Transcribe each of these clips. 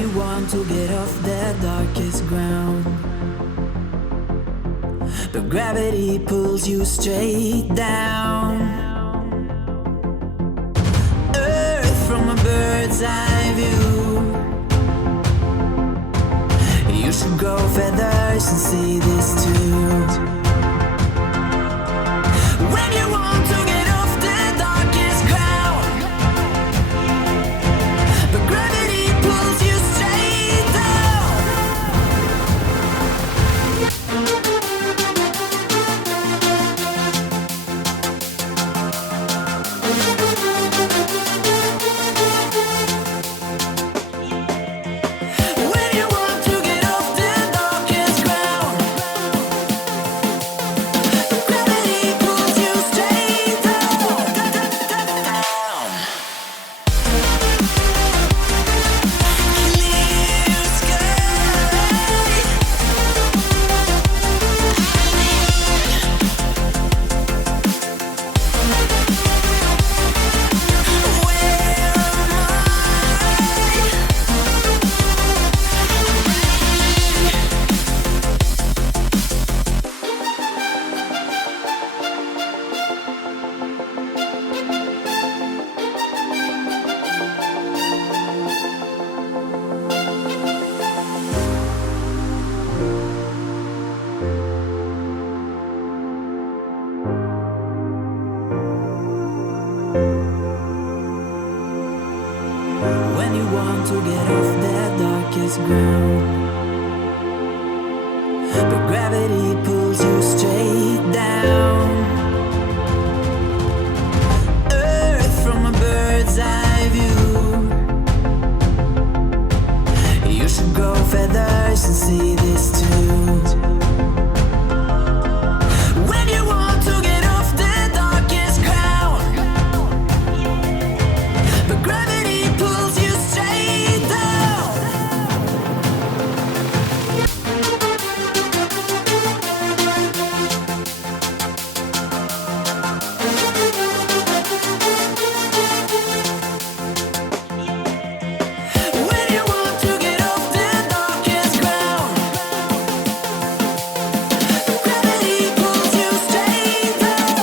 you want to get off the darkest ground, but gravity pulls you straight down. Earth from a bird's eye view. You should grow feathers and see this too. When you want to get off the darkest ground, but gravity pulls you straight down. When you want to get off the darkest ground, but gravity pulls you straight down. Clear sky. When you want to get off the darkest ground, but gravity pulls you straight down. Earth from a bird's eye view. You should grow feathers and see this too. When you want to get off the darkest ground, but gravity pulls you straight down. When you want to get off the darkest ground, but gravity pulls you straight down.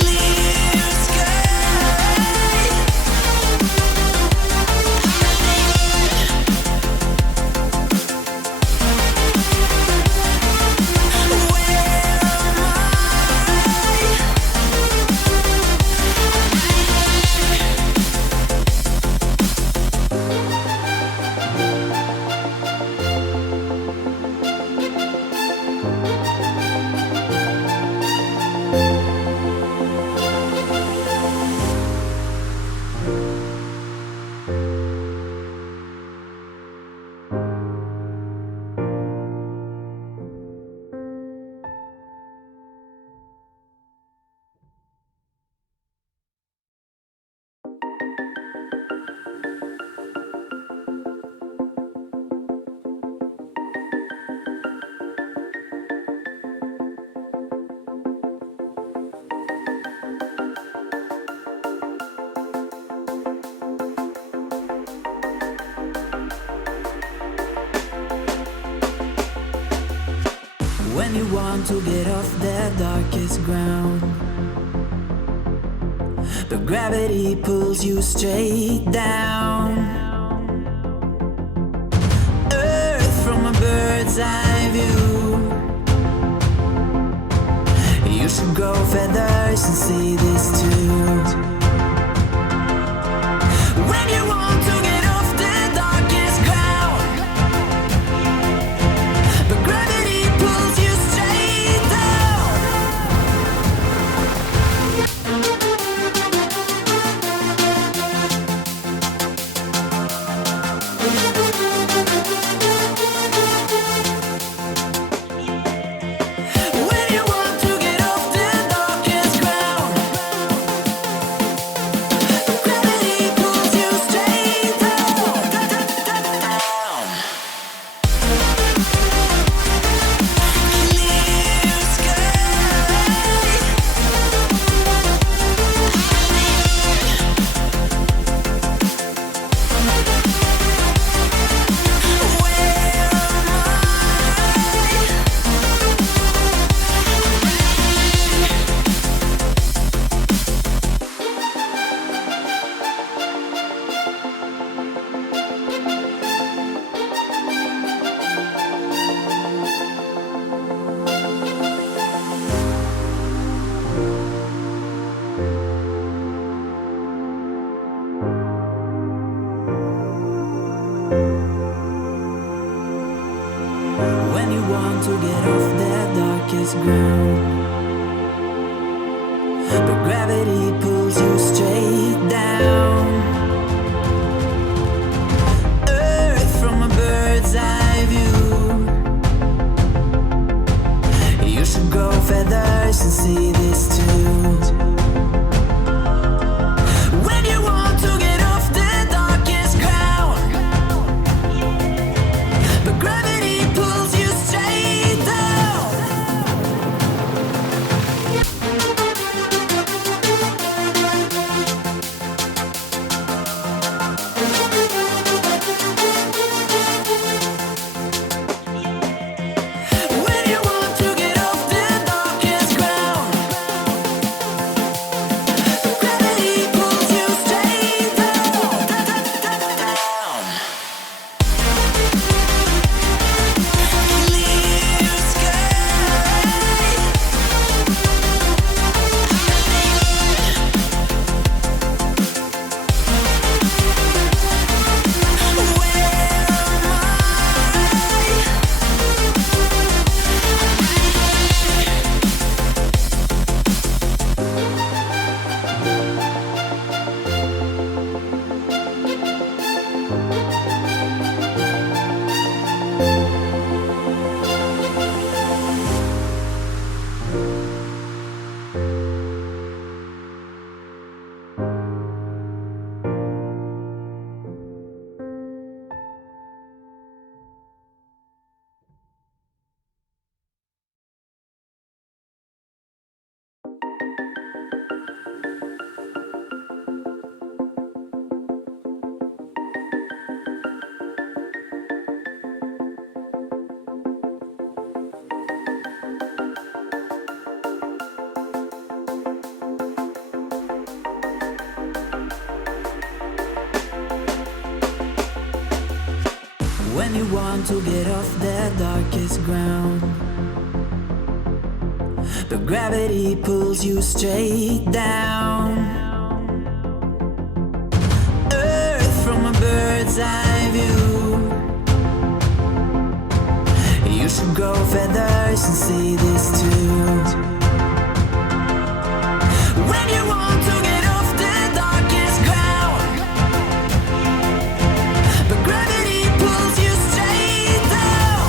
Clear sky. When you want to get off the darkest ground, but gravity pulls you straight down. Earth from a bird's eye view. You should grow feathers and see this too. When you want to get off the darkest ground, but gravity pulls you straight down. When you want to get off the darkest ground, but gravity pulls you straight When you want to get off that darkest ground, but gravity pulls you straight down. Earth from a bird's eye view. You should grow feathers and see this too. When you want to get off the darkest ground, but gravity pulls you straight down. When you want to get off the darkest ground, gravity pulls you straight down. Clear sky. When you want to get off that darkest ground, but gravity pulls you straight down. Earth from a bird's eye view. You should grow feathers and see this too. When you want to get off the darkest ground, but gravity pulls you straight down.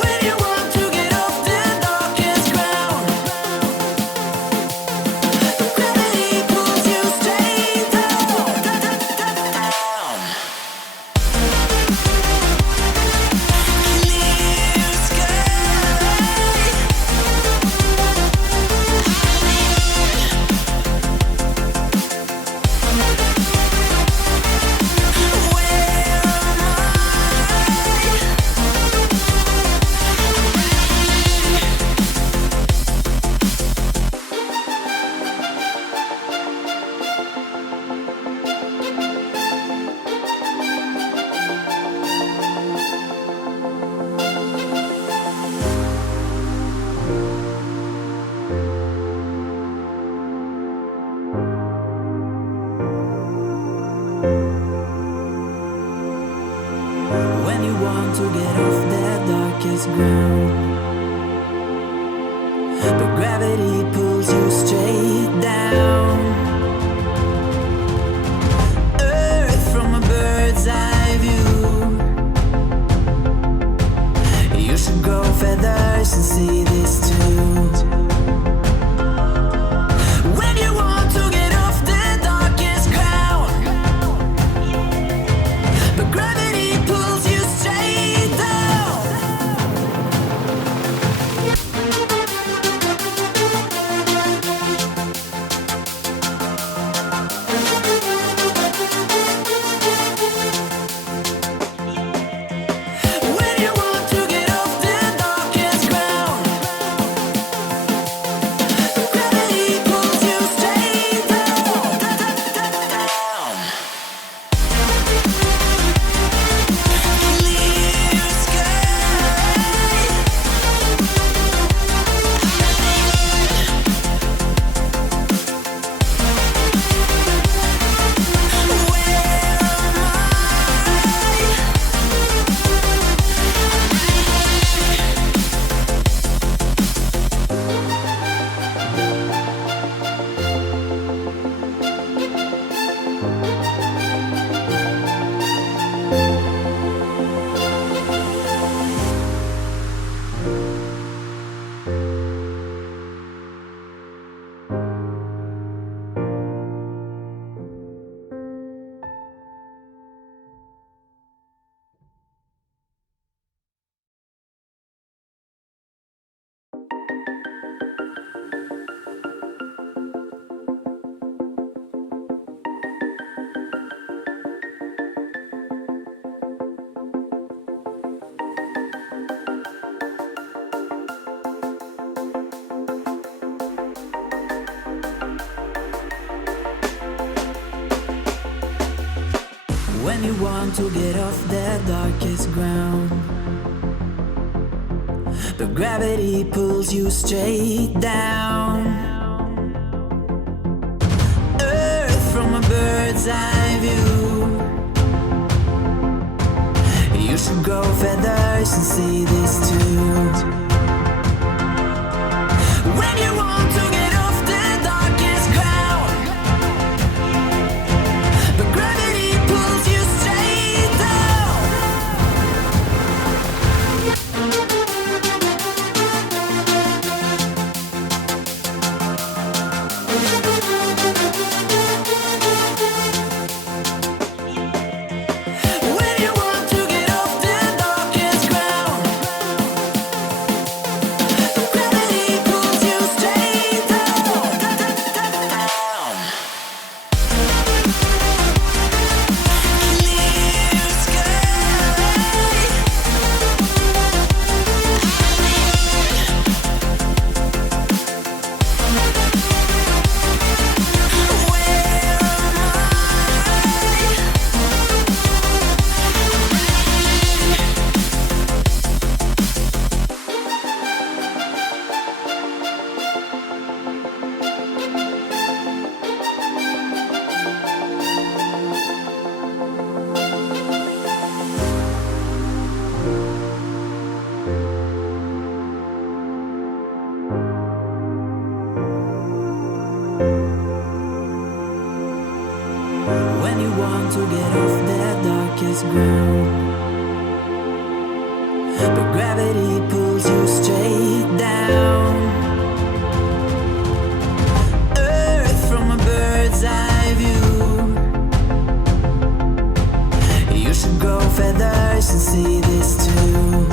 When you want to get off the darkest ground, gravity pulls you straight down. Clear sky. When you want to get off that darkest ground, but gravity pulls you straight down. Earth from a bird's eye view. You should grow feathers and see this too. When you want to get off the darkest ground, but gravity pulls you straight down. When you want to get off the darkest ground, want to get off the darkest ground, but gravity pulls you straight down. Earth from a bird's eye view. You should grow feathers and see this too. When you want to get off the darkest ground, but gravity pulls you straight down. When you want to get off the darkest ground, but gravity pulls you straight down. Clear sky. When you want to get off the darkest ground, but gravity pulls you straight down. Earth from a bird's eye view. You should grow feathers and see this too.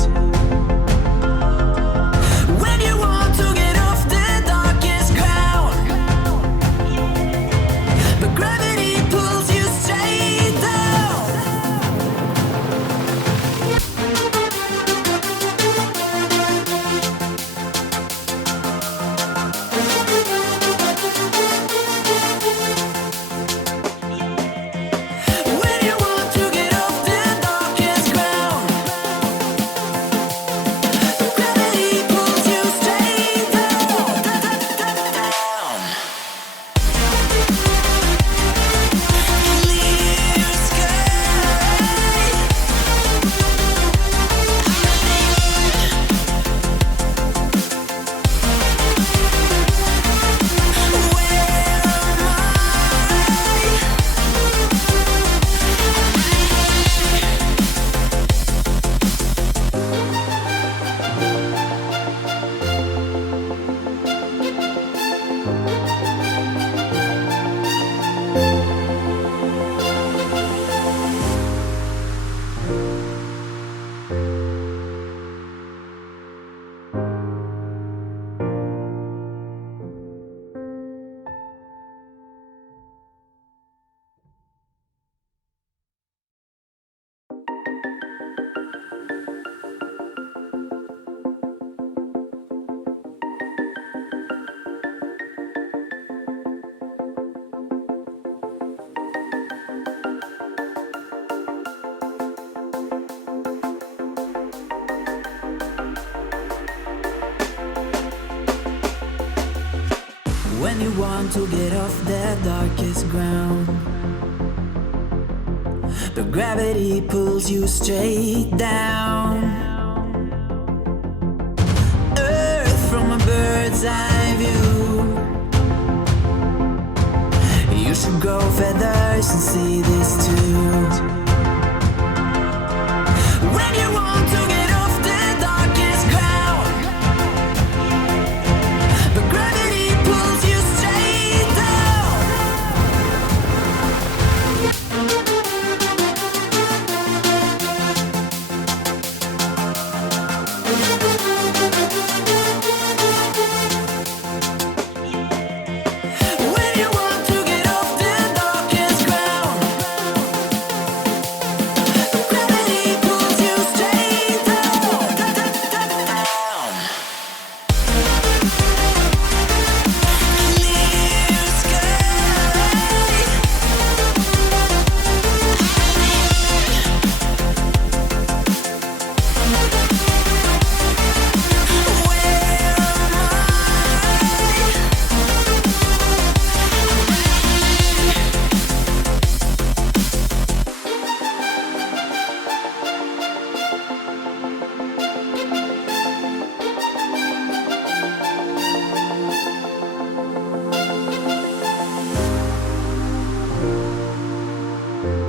When you want to get off the darkest ground, but gravity pulls you straight down. When you want to get off the darkest ground, but gravity pulls you straight down. Clear sky. When you want to get off the darkest ground, but gravity pulls you straight down. Earth from a bird's eye view. You should grow feathers and see this